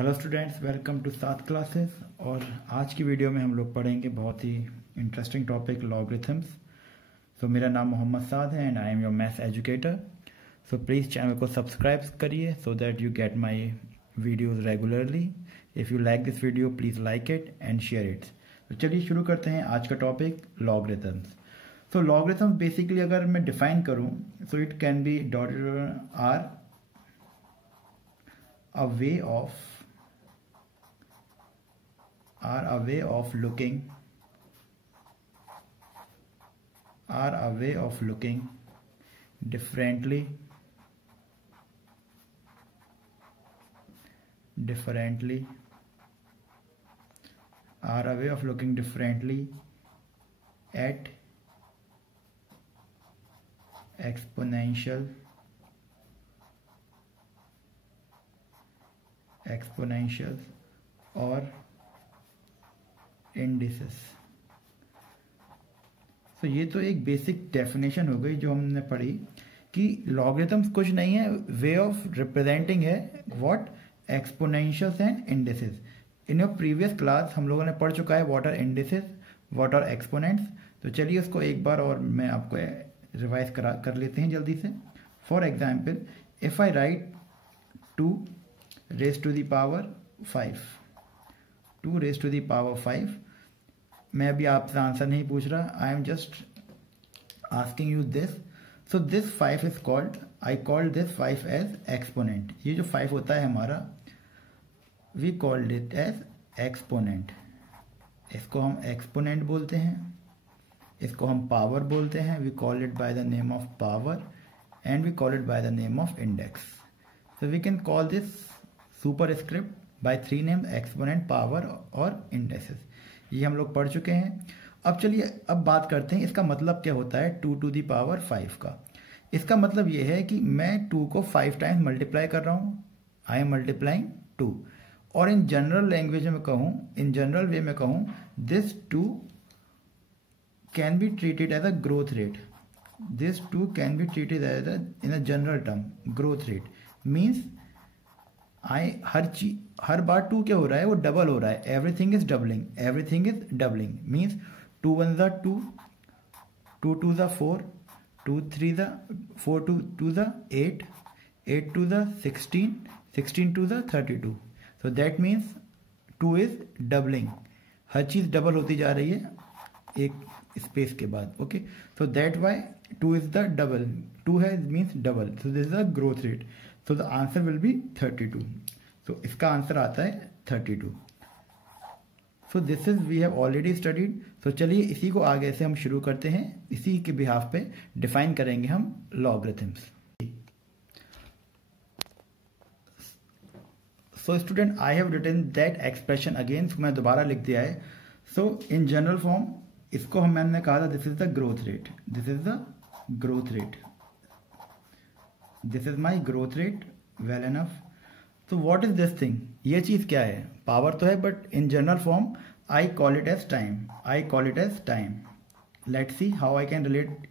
Hello students, welcome to साथ classes. और आज की वीडियो में हम लोग पढ़ेंगे बहुत ही इंटरेस्टिंग टॉपिक लॉगरिथम्स। सो मेरा नाम मोहम्मद साद है and I am your maths educator. So please channel को सब्सक्राइब करिए so that you get my videos regularly. If you like this video please like it and share it. तो चलिए शुरू करते हैं आज का टॉपिक लॉगरिथम्स। सो लॉगरिथम्स बेसिकली अगर मैं डिफाइन करूँ so it can be are a way of looking differently at exponential और इंडिसेस। तो ये तो एक बेसिक डेफिनेशन हो गई जो हमने पढ़ी कि लॉगरिथम्स कुछ नहीं है, वे ऑफ रिप्रेजेंटिंग है what exponentials and indices. In your previous class हम लोगों ने पढ़ चुका है what are indices, what are exponents. तो चलिए उसको एक बार और मैं आपको रिवाइज कर लेते हैं जल्दी से। For example, if I write 2 raised to the power 5, 2 raised to the power 5। मैं अभी आपसे आंसर नहीं पूछ रहा, I am just asking you this. So this 5 is called, I called this 5 as exponent. ये जो 5 होता है हमारा, we called it as exponent. इसको हम एक्सपोनेंट बोलते हैं, इसको हम पावर बोलते हैं। We call it by the name of power and we call it by the name of index. So we can call this superscript by 3 name, exponent, power और indices. ये हम लोग पढ़ चुके हैं। अब चलिए अब बात करते हैं इसका मतलब क्या होता है 2 to the power 5 का। इसका मतलब ये है कि मैं 2 को 5 टाइम्स मल्टीप्लाई कर रहा हूँ, आई एम मल्टीप्लाइंग 2। और इन जनरल लैंग्वेज में कहूँ, इन जनरल वे में कहूँ, this 2 can be treated as a growth rate. This 2 can be treated as in a general term growth rate. Means हर बार 2 क्या हो रहा है, वो डबल हो रहा है। Everything is doubling. मीन्स 2 1 ज़ा 2, 2 2 ज़ा 4, 2 3 ज़ा 4, 2 ज़ा 8, 8 2 ज़ा 16, 16 2 ज़ा 32। So that means 2 is doubling. हर चीज डबल होती जा रही है एक स्पेस के बाद। Okay, so that why 2 is the double, 2 है means double. So this is the growth rate. So the answer will be 32. So इसका आंसर आता है 32. So this is we have already studied. So चलिए इसी को आगे से हम शुरू करते हैं। इसी के बिहाफ पे डिफाइन करेंगे हम logarithms. So student, I have written that expression again. मैं दोबारा लिख दिया है। So in general form इसको हमने कहा था this is the growth rate. This is the growth rate. This is my growth rate, well enough. तो वॉट इज दिस थिंग, ये चीज़ क्या है? पावर तो है but in general form I call it as time. Let's see how I can relate.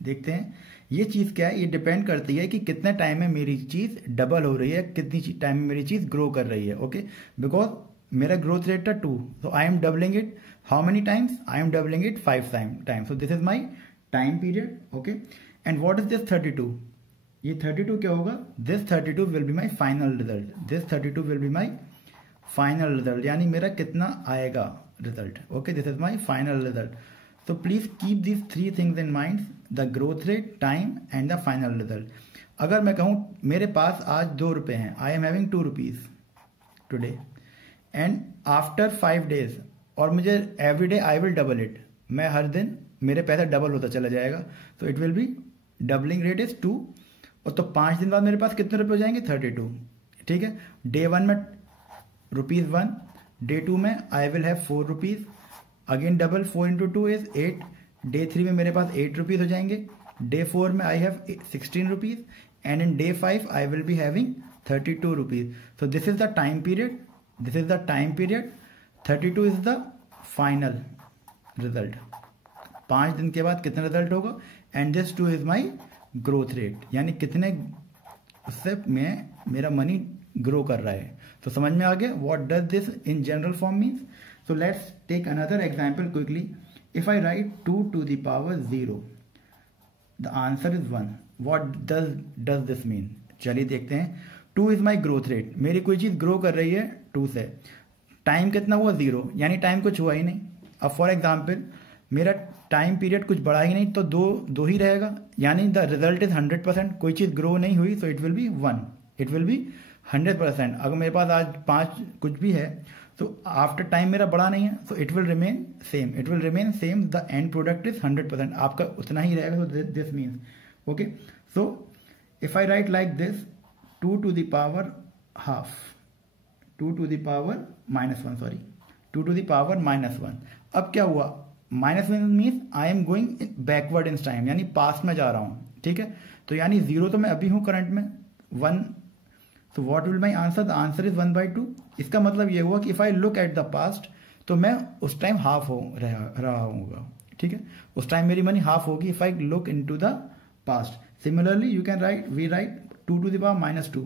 देखते हैं ये चीज़ क्या है। ये डिपेंड करती है कि कितने टाइम में मेरी चीज़ डबल हो रही है, कितनी टाइम में मेरी चीज़ ग्रो कर रही है। ओके, बिकॉज मेरा ग्रोथ रेट था 2, so I am doubling it. How many times? I am doubling it 5 times. So this is my time period. Okay, and what is this 32? ये 32 क्या होगा? This 32 will be my final result. This 32 will be my final result. यानी मेरा कितना आएगा result. Okay, this is my final result. तो please keep this 3 things in mind, the growth rate, time and the final result. अगर मैं कहूँ मेरे पास आज 2 रुपये हैं, I am having 2 rupees today, and after 5 days, और मुझे every day I will double it, मैं हर दिन मेरे पैसा डबल होता चला जाएगा। तो it will be doubling rate is 2। और तो 5 दिन बाद मेरे पास कितने रुपए हो जाएंगे? 32। ठीक है, डे 1 में ₹1, डे 2 में आई will have 4 rupees, again double, 4 into 2 is 8। Day 3 में मेरे पास 8 रुपीज हो जाएंगे। डे 4 में I have 16 rupees and in day 5 I will be having 32 rupees. So this is the time period, 32 is the final result. 5 दिन के बाद कितना result होगा? And this 2 is my growth rate, यानी कितने उससे मैं मेरा मनी ग्रो कर रहा है। तो समझ में आ गया what does this in general form means. So let's take another example quickly. If I write 2 to the power 0, the answer is 1, what does this mean. चलिए देखते हैं। 2 इज माई ग्रोथ रेट, मेरी कोई चीज़ ग्रो कर रही है 2 से। Time कितना हुआ 0, यानी टाइम कुछ हुआ ही नहीं। अब फॉर एग्जाम्पल मेरा टाइम पीरियड कुछ बढ़ा ही नहीं, तो दो ही रहेगा, यानी द रिजल्ट इज 100%। कोई चीज़ ग्रो नहीं हुई, so it will be 1, it will be 100%। अगर मेरे पास आज 5 कुछ भी है, तो आफ्टर टाइम मेरा बढ़ा नहीं है, so it will remain same, it will remain same, the end product is 100%, आपका उतना ही रहेगा। सो this means okay. So if I write like this 2 to the power half, 2 to the power -1, sorry 2 to the power -1। अब क्या हुआ, -1 means I am going backward in time, यानी past में जा रहा हूँ, ठीक है। तो यानी 0 तो मैं अभी हूँ करंट में, 1, so what will my answer, the answer is 1/2। इसका मतलब ये हुआ कि if I look at the past, तो मैं उस टाइम हाफ हो रहा होगा, ठीक है। उस टाइम मेरी मनी हाफ होगी if I look in to the past. Similarly you can write, we write 2 to the power -2।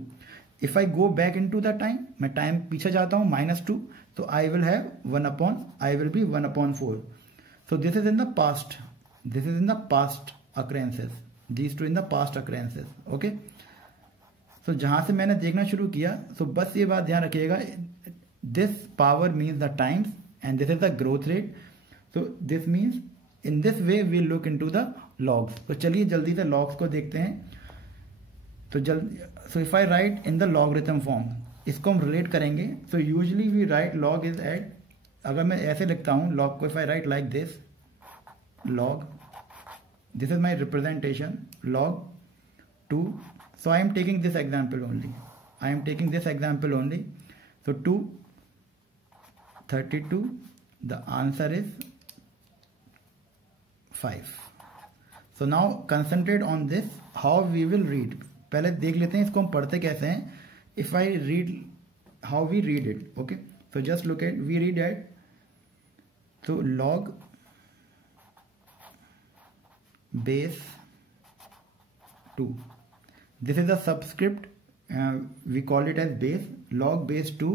If I go back in to the time, मैं टाइम पीछे जाता हूँ -2, तो I will have 1/4। So this is in the past, this is in the past occurrences, these two in the past occurrences, okay. सो जहां से मैंने देखना शुरू किया, सो बस ये बात ध्यान रखिएगा, this power means the times and this is the growth rate. So this means in this way we look in to the logs. तो चलिए जल्दी से लॉग्स को देखते हैं। तो so if I write in the logarithm form, इसको हम रिलेट करेंगे। So usually we write log is at, अगर मैं ऐसे लिखता हूँ लॉग को, if I write like this log, this is my representation log 2। So I am taking this example only. I am taking this example only. So 2, 32. The answer is 5. So now concentrate on this. How we will read. पहले देख लेते हैं इसको हम पढ़ते कैसे हैं. If I read, how we read it. Okay. So just look at, we read it. So log base 2. This is a subscript, we call it as base, log base 2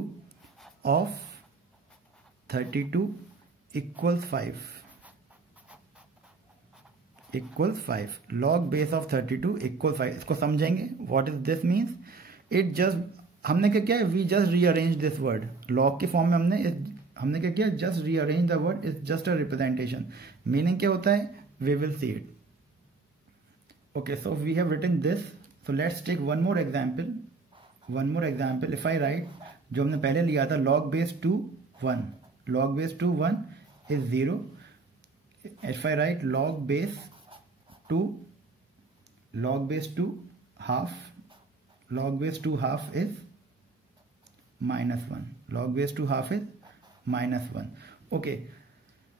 of 32 equals 5, equals 5, log base of 32 equals 5। इसको समझेंगे what is this means। it just, हमने क्या किया, we just rearrange this word, log के form में हमने क्या किया, just rearrange the word, is just a representation। meaning क्या होता है, we will see it। okay, so we have written this। So let's take one more example. If I write, जो हमने पहले लिया था, log base 2 1, log base 2 1 is 0। If I write log base 2 half, log base 2 half is -1, log base 2 half is -1। okay,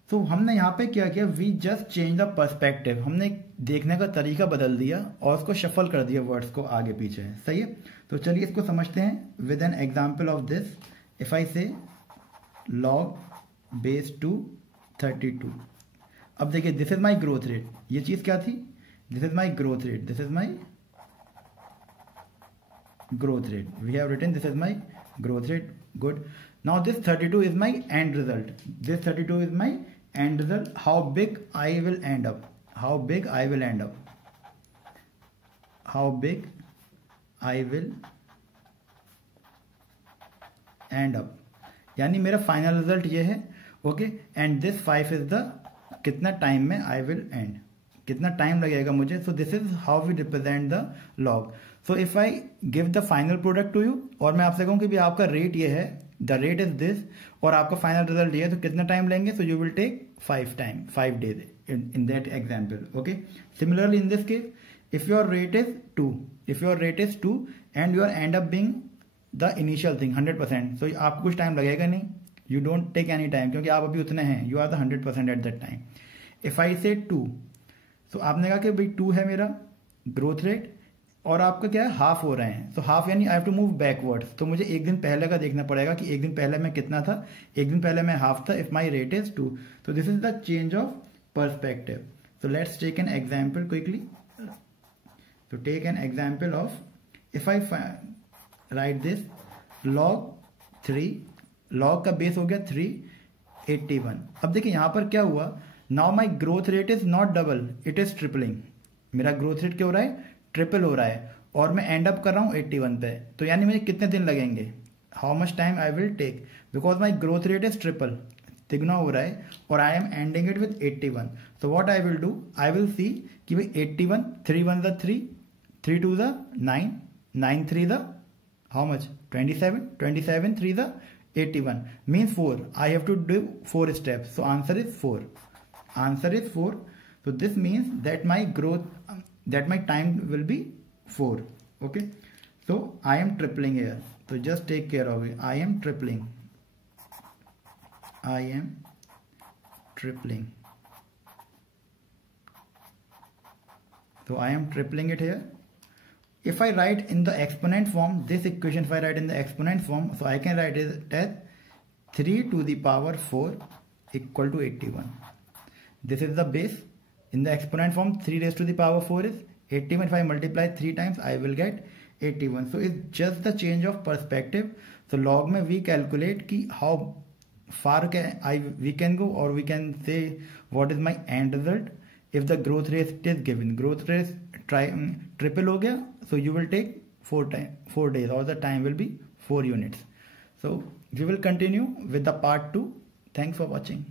तो हमने यहाँ पे क्या किया, we just change the perspective, हमने देखने का तरीका बदल दिया और उसको शफल कर दिया वर्ड्स को आगे पीछे, सही है। तो चलिए इसको समझते हैं with an example of this. If I say log base 2 32, अब देखिए this is my growth rate, ये चीज क्या थी, this is my growth rate, this is my growth rate, we have written this is my growth rate, good. Now this 32 is my end result, this 32 is my end result, how big I will end up, how big I will end up, how big I will end up, यानी मेरा final result ये है, okay. And this 5 is the, कितना time में I will end, कितना time लगेगा मुझे। So this is how we represent the log. So if I give the final product to you, और मैं आपसे कहूँ कि भी आपका रेट ये है, द रेट इज दिस, और आपका फाइनल रिजल्ट ये है, तो कितना टाइम लेंगे, so you will take 5 days in that example, okay। Similarly in this case, if your rate is 2 and you end up being the initial thing 100%, so आपको कुछ time लगेगा नहीं, you don't take any time, क्योंकि आप अभी उतने हैं, you are the 100% at that time। if I say 2, so आपने कहा कि भाई 2 है मेरा ग्रोथ रेट, और आपका क्या है, हाफ हो रहे हैं, सो हाफ यानी I have to move backwards, तो मुझे एक दिन पहले का देखना पड़ेगा कि एक दिन पहले मैं कितना था, एक दिन पहले मैं हाफ था, इफ माई रेट इज 2, तो this is the change of perspective. So let's take an example quickly. तो take an example of, if I write this log 3, log का बेस हो गया 381। अब देखिए यहाँ पर क्या हुआ, now my growth rate is not double, it is tripling. मेरा ग्रोथ रेट क्या हो रहा है, ट्रिपल हो रहा है, और मैं एंड अप कर रहा हूँ 81 पे। तो यानी मुझे कितने दिन लगेंगे, how much time I will take, because my growth rate is triple, तिगुना हो रहा है, और I am ending it with 81। So what I will do, I will see कि भाई 81, 3 1 the 3, 3 2 the 9, 9 3 the how much, 27, 27 3 the 81, means 4, I have to do 4 steps, so answer is 4, answer is 4. So this means that my growth, that my time will be 4. Okay, so I am tripling here, so just take care of it, I am tripling, I am tripling, so I am tripling it here. If I write in the exponent form, this equation, if I write in the exponent form, so I can write it as 3 to the power 4 equal to 81. This is the base. In the exponent form, 3 raised to the power 4 is 81. If I multiply 3 times, I will get 81. So it's just the change of perspective. So log में we calculate ki how far we can go, or we can say what is my end result if the growth rate is given. Growth rate triple हो गया, so you will take 4 days, or the time will be 4 units. So we will continue with the part 2. Thanks for watching.